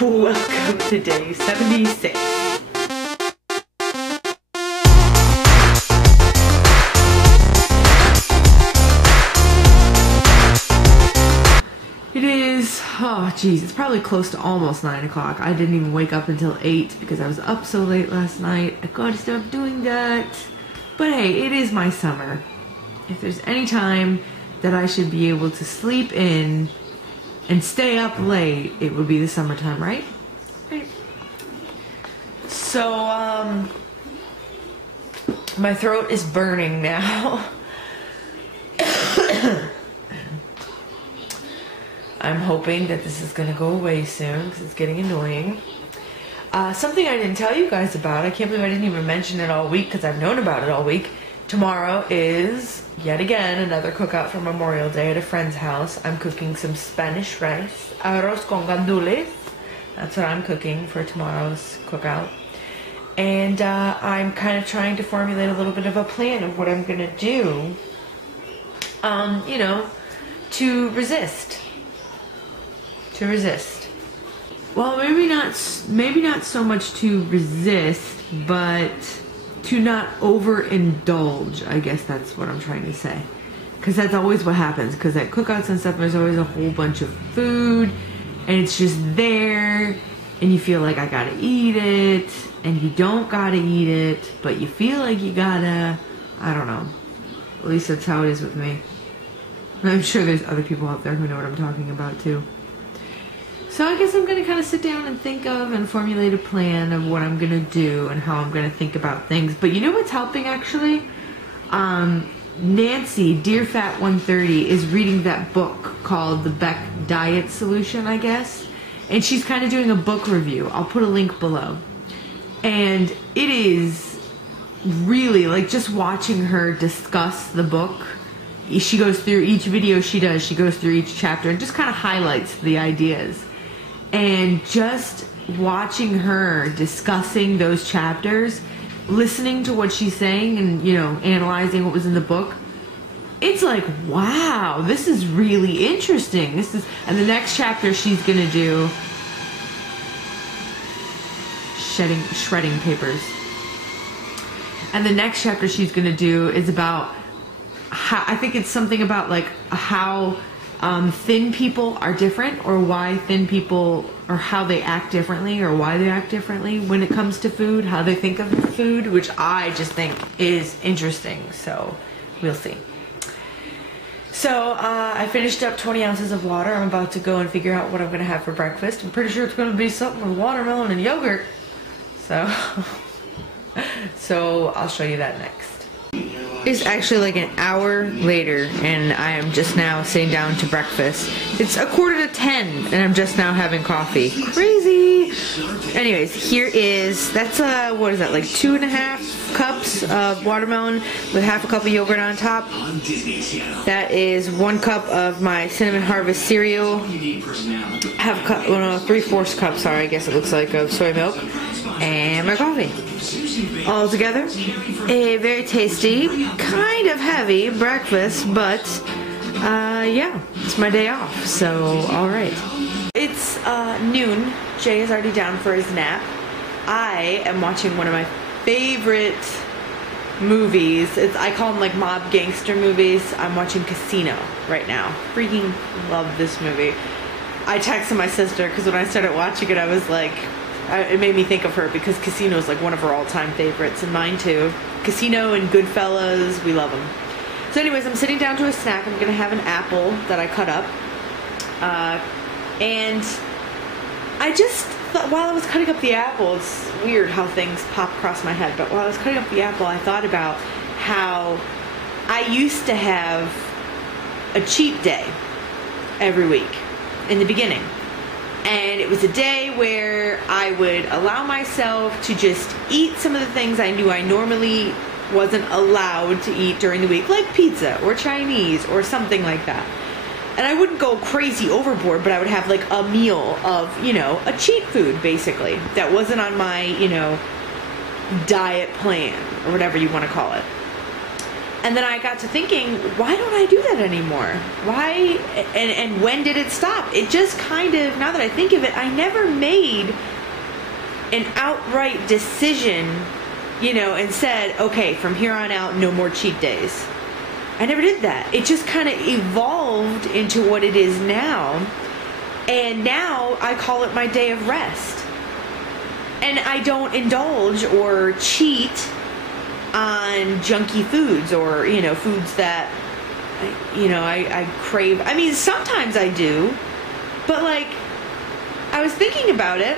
Welcome to day 76. It is, oh geez, it's probably close to almost 9 o'clock. I didn't even wake up until 8 because I was up so late last night. I gotta stop doing that. But hey, it is my summer. If there's any time that I should be able to sleep in and stay up late, it would be the summertime, right? Right. So, my throat is burning now. I'm hoping that this is going to go away soon because it's getting annoying. Something I didn't tell you guys about, I can't believe I didn't even mention it all week because I've known about it all week. Tomorrow is, yet again, another cookout for Memorial Day at a friend's house. I'm cooking some Spanish rice, arroz con gandules. That's what I'm cooking for tomorrow's cookout. And I'm kind of trying to formulate a little bit of a plan of what I'm going to do, you know, to resist. Well, maybe not so much to resist, but to not overindulge. I guess that's what I'm trying to say. Because that's always what happens. Because at cookouts and stuff, there's always a whole bunch of food, and it's just there, and you feel like I gotta eat it, and you don't gotta eat it, but you feel like you gotta. I don't know. At least that's how it is with me. And I'm sure there's other people out there who know what I'm talking about too. So I guess I'm going to kind of sit down and think of and formulate a plan of what I'm going to do and how I'm going to think about things. But you know what's helping actually? Nancy, Dear Fat 130, is reading that book called The Beck Diet Solution, I guess. And she's kind of doing a book review. I'll put a link below. And it is really, like, just watching her discuss the book. She goes through each video she does. She goes through each chapter and just kind of highlights the ideas. And just watching her discussing those chapters, listening to what she's saying and, you know, analyzing what was in the book, it's like, wow, this is really interesting. And the next chapter she's going to do shredding papers. And the next chapter she's going to do is about how, I think it's something about like how thin people are different, or why thin people, or how they act differently, or why they act differently when it comes to food, how they think of food, which I just think is interesting. So we'll see. So I finished up 20 ounces of water. I'm about to go and figure out what I'm going to have for breakfast. I'm pretty sure it's going to be something with watermelon and yogurt. So I'll show you that next. It's actually like an hour later, and I am just now sitting down to breakfast. It's 9:45, and I'm just now having coffee. Crazy! Anyways, here is, that's what is that, like 2.5 cups of watermelon with half a cup of yogurt on top. That is 1 cup of my Cinnamon Harvest cereal. Half a cup, well no, 3/4 cup, sorry, I guess it looks like, of soy milk. And my coffee. All together, a very tasty, kind of heavy breakfast, but yeah, it's my day off, so alright. It's noon. Jay is already down for his nap. I am watching one of my favorite movies. I call them like mob gangster movies. I'm watching Casino right now. Freaking love this movie. I texted my sister because when I started watching it, I was like, it made me think of her because Casino is like one of her all-time favorites, and mine too. Casino and Goodfellas, we love them. So anyways, I'm sitting down to a snack. I'm going to have an apple that I cut up. And I just thought, while I was cutting up the apple, it's weird how things pop across my head, but while I was cutting up the apple, I thought about how I used to have a cheat day every week in the beginning. And it was a day where I would allow myself to just eat some of the things I knew I normally wasn't allowed to eat during the week, like pizza or Chinese or something like that. And I wouldn't go crazy overboard, but I would have like a meal of, you know, a cheat food basically that wasn't on my, you know, diet plan or whatever you want to call it. And then I got to thinking, why don't I do that anymore? Why, and when did it stop? It just kind of, now that I think of it, I never made an outright decision, you know, and said, okay, from here on out, no more cheat days. I never did that. It just kind of evolved into what it is now. And now I call it my day of rest. And I don't indulge or cheat on junky foods or, you know, foods that, you know, I crave. I mean, sometimes I do, but like, I was thinking about it,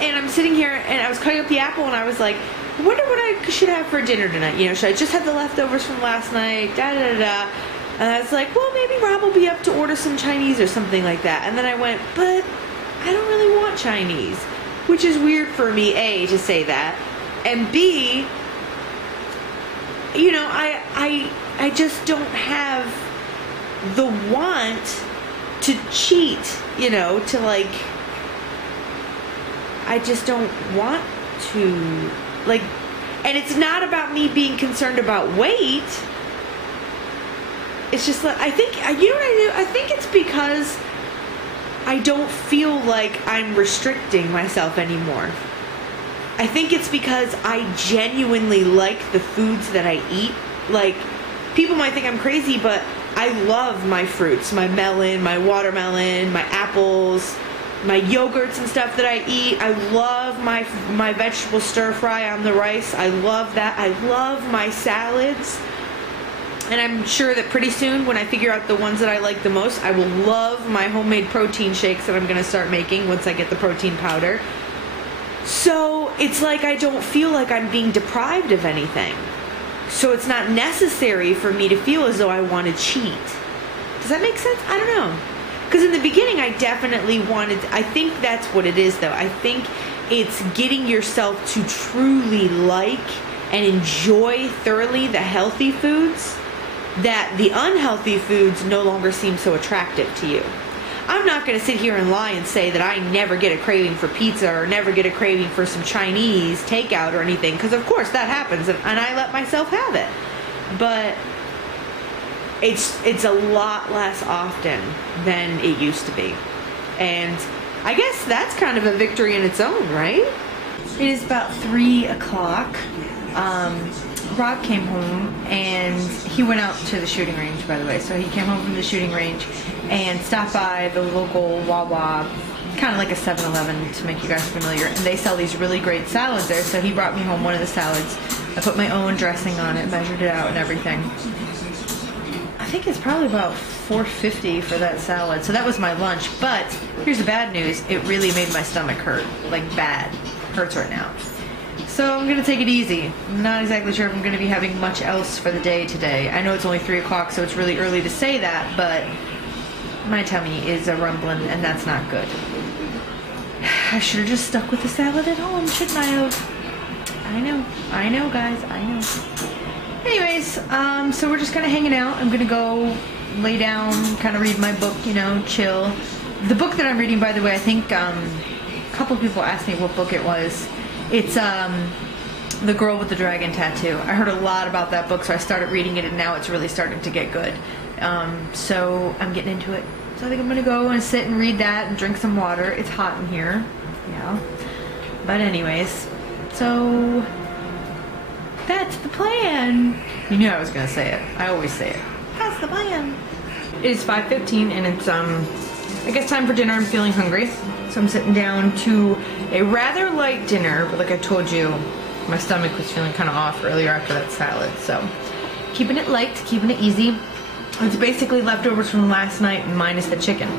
and I'm sitting here, and I was cutting up the apple, and I was like, I wonder what I should have for dinner tonight. You know, should I just have the leftovers from last night? Da da da da. And I was like, well, maybe Rob will be up to order some Chinese or something like that. And then I went, but I don't really want Chinese, which is weird for me, A, to say that, and B, you know, I just don't have the want to cheat, you know, to like, I just don't want to, like, and it's not about me being concerned about weight. It's just like, I think, you know what I do? I think it's because I don't feel like I'm restricting myself anymore. I think it's because I genuinely like the foods that I eat. Like, people might think I'm crazy, but I love my fruits, my melon, my watermelon, my apples, my yogurts and stuff that I eat. I love my vegetable stir fry on the rice. I love that. I love my salads. And I'm sure that pretty soon, when I figure out the ones that I like the most, I will love my homemade protein shakes that I'm going to start making once I get the protein powder. So it's like I don't feel like I'm being deprived of anything. So it's not necessary for me to feel as though I want to cheat. Does that make sense? I don't know. Because in the beginning, I definitely wanted, I think that's what it is though. I think it's getting yourself to truly like and enjoy thoroughly the healthy foods, that the unhealthy foods no longer seem so attractive to you. I'm not going to sit here and lie and say that I never get a craving for pizza or never get a craving for some Chinese takeout or anything, because of course that happens, and I let myself have it. But it's a lot less often than it used to be. And I guess that's kind of a victory in its own, right? It is about 3 o'clock. Rob came home, and he went out to the shooting range, by the way. So he came home from the shooting range and stopped by the local Wawa, kind of like a 7-Eleven to make you guys familiar. And they sell these really great salads there. So he brought me home one of the salads. I put my own dressing on it, measured it out and everything. I think it's probably about $4.50 for that salad. So that was my lunch. But here's the bad news. It really made my stomach hurt, like bad. Hurts right now. So I'm going to take it easy. I'm not exactly sure if I'm going to be having much else for the day today. I know it's only 3 o'clock, so it's really early to say that, but my tummy is a rumbling, and that's not good. I should have just stuck with the salad at home, shouldn't I have? I know, guys, I know. Anyways, so we're just kind of hanging out. I'm going to go lay down, kind of read my book, you know, chill. The book that I'm reading, by the way, I think a couple of people asked me what book it was. It's The Girl with the Dragon Tattoo. I heard a lot about that book, so I started reading it, and now it's really starting to get good. So I'm getting into it. So I think I'm going to go and sit and read that and drink some water. It's hot in here. Yeah. But anyways, so that's the plan. You knew I was going to say it. I always say it. That's the plan. It is 5:15, and it's, I guess, time for dinner. I'm feeling hungry. So I'm sitting down to a rather light dinner, but like I told you, my stomach was feeling kind of off earlier after that salad. So keeping it light, keeping it easy. It's basically leftovers from last night minus the chicken.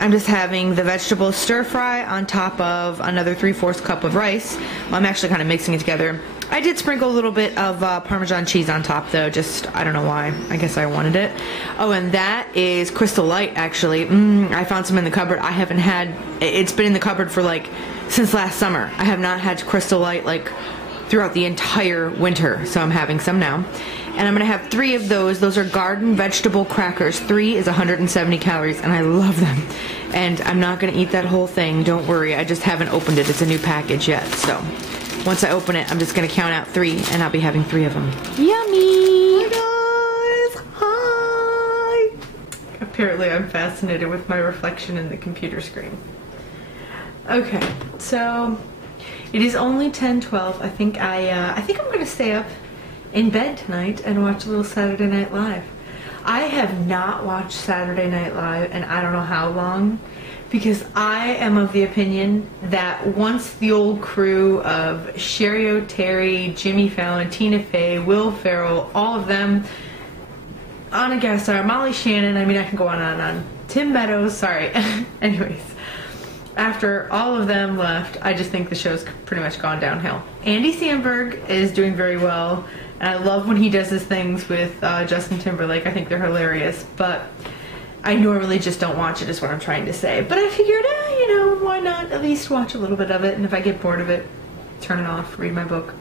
I'm just having the vegetable stir fry on top of another 3/4 cup of rice. Well, I'm actually kind of mixing it together. I did sprinkle a little bit of Parmesan cheese on top though, just, I don't know why. I guess I wanted it. Oh, and that is Crystal Light, actually. I found some in the cupboard. I haven't had, it's been in the cupboard for like, since last summer. I have not had Crystal Light like throughout the entire winter, so I'm having some now. And I'm going to have 3 of those. Those are garden vegetable crackers. 3 is 170 calories, and I love them. And I'm not going to eat that whole thing. Don't worry. I just haven't opened it. It's a new package yet. So once I open it, I'm just going to count out 3, and I'll be having 3 of them. Yummy! Apparently I'm fascinated with my reflection in the computer screen. Okay, so it is only 10:12. I think I'm gonna stay up in bed tonight and watch a little Saturday Night Live. I have not watched Saturday Night Live in I don't know how long, because I am of the opinion that once the old crew of Sherry O'Terry, Jimmy Fallon, Tina Fey, Will Ferrell, all of them, Anna Gasteyer, Molly Shannon, I mean I can go on and on, Tim Meadows, sorry. Anyways, after all of them left, I just think the show's pretty much gone downhill. Andy Samberg is doing very well, and I love when he does his things with Justin Timberlake. I think they're hilarious, but I normally just don't watch it, is what I'm trying to say. But I figured, you know, why not at least watch a little bit of it, and if I get bored of it, turn it off, read my book.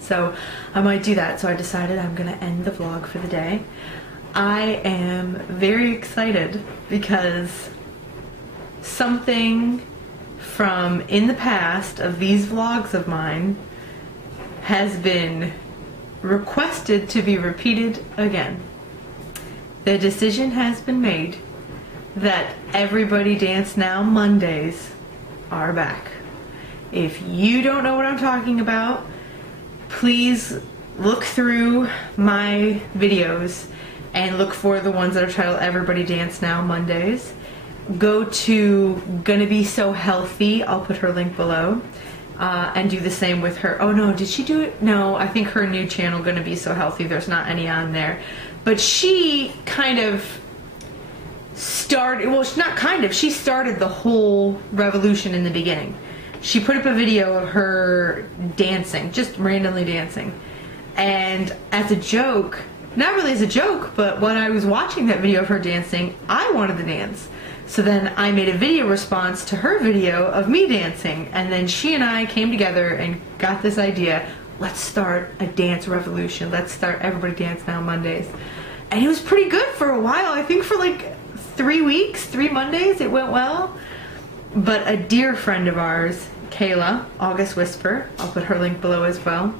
So I might do that. So I decided I'm gonna end the vlog for the day. I am very excited because something from in the past of these vlogs of mine has been requested to be repeated again. The decision has been made that Everybody Dance Now Mondays are back. If you don't know what I'm talking about, please look through my videos and look for the ones that are titled Everybody Dance Now Mondays. Go to Gonna Be So Healthy, I'll put her link below, and do the same with her. Oh no, did she do it? No, I think her new channel, Gonna Be So Healthy, there's not any on there. But she kind of started, well, not kind of, she started the whole revolution in the beginning. She put up a video of her dancing, just randomly dancing. And as a joke, not really as a joke, but when I was watching that video of her dancing, I wanted to dance. So then I made a video response to her video of me dancing, and then she and I came together and got this idea, let's start a dance revolution. Let's start Everybody Dance Now Mondays. And it was pretty good for a while. I think for like 3 weeks, 3 Mondays, it went well. But a dear friend of ours, Kayla, August Whisper, I'll put her link below as well,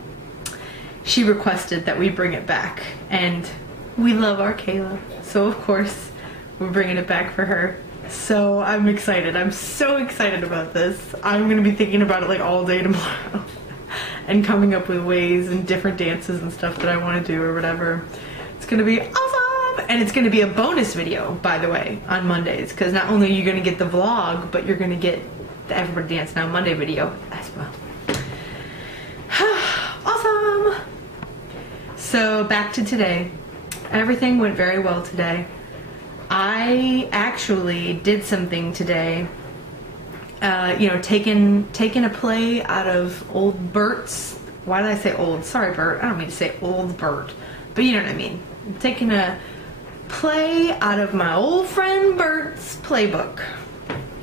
she requested that we bring it back. And we love our Kayla. So of course, we're bringing it back for her. So I'm excited. I'm so excited about this. I'm going to be thinking about it like all day tomorrow. And coming up with ways and different dances and stuff that I want to do or whatever. It's going to be awesome! And it's going to be a bonus video, by the way, on Mondays. Because not only are you going to get the vlog, but you're going to get the Everybody Dance Now Monday video as well. Awesome! So back to today. Everything went very well today. I actually did something today, you know, taking a play out of old Bert's. Why did I say old? Sorry, Bert. I don't mean to say old Bert, but you know what I mean. Taking a play out of my old friend Bert's playbook,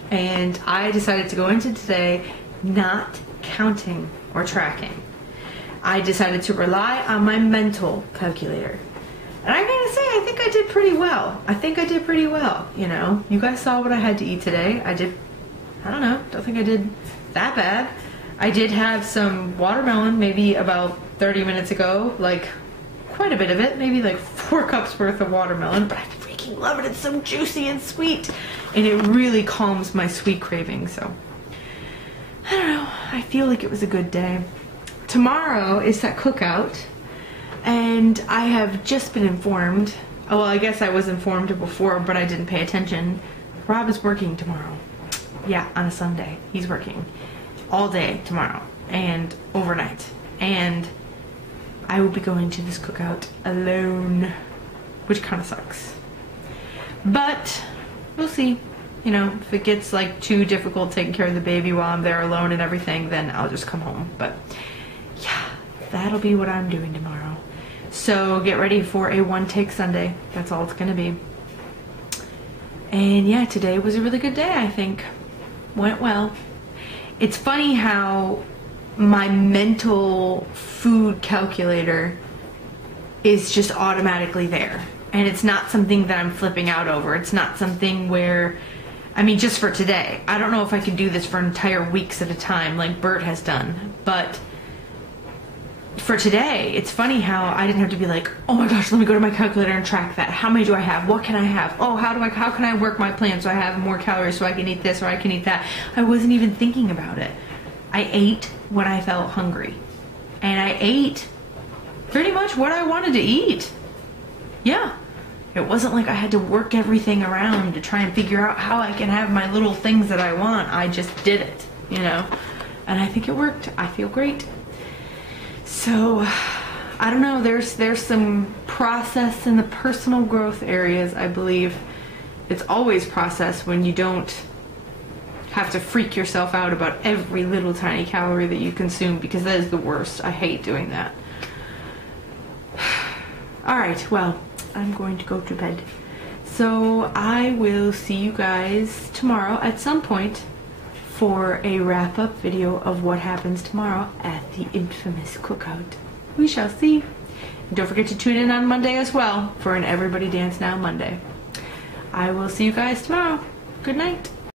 and I decided to go into today not counting or tracking. I decided to rely on my mental calculator. And I gotta say, I think I did pretty well. I think I did pretty well, you know. You guys saw what I had to eat today. I don't know, don't think I did that bad. I did have some watermelon maybe about 30 minutes ago, like quite a bit of it, maybe like 4 cups worth of watermelon, but I freaking love it. It's so juicy and sweet, and it really calms my sweet craving, so I don't know. I feel like it was a good day. Tomorrow is that cookout. And I have just been informed, well, I guess I was informed before, but I didn't pay attention. Rob is working tomorrow. Yeah, on a Sunday. He's working all day tomorrow and overnight. And I will be going to this cookout alone, which kind of sucks. But we'll see. You know, if it gets like too difficult taking care of the baby while I'm there alone and everything, then I'll just come home. But yeah, that'll be what I'm doing tomorrow. So get ready for a one-take Sunday. That's all it's gonna be. And yeah, today was a really good day, I think. Went well. It's funny how my mental food calculator is just automatically there. And it's not something that I'm flipping out over. It's not something where, I mean, just for today. I don't know if I could do this for entire weeks at a time like Bert has done, but for today, it's funny how I didn't have to be like, oh my gosh, let me go to my calculator and track that. How many do I have? What can I have? Oh, how can I work my plan so I have more calories so I can eat this or I can eat that? I wasn't even thinking about it. I ate when I felt hungry. And I ate pretty much what I wanted to eat. Yeah. It wasn't like I had to work everything around to try and figure out how I can have my little things that I want. I just did it, you know? And I think it worked. I feel great. So, I don't know, there's some process in the personal growth areas, I believe. It's always process when you don't have to freak yourself out about every little tiny calorie that you consume, because that is the worst. I hate doing that. Alright, well, I'm going to go to bed. So, I will see you guys tomorrow at some point for a wrap-up video of what happens tomorrow at the infamous cookout. We shall see. And don't forget to tune in on Monday as well for an Everybody Dance Now Monday. I will see you guys tomorrow. Good night.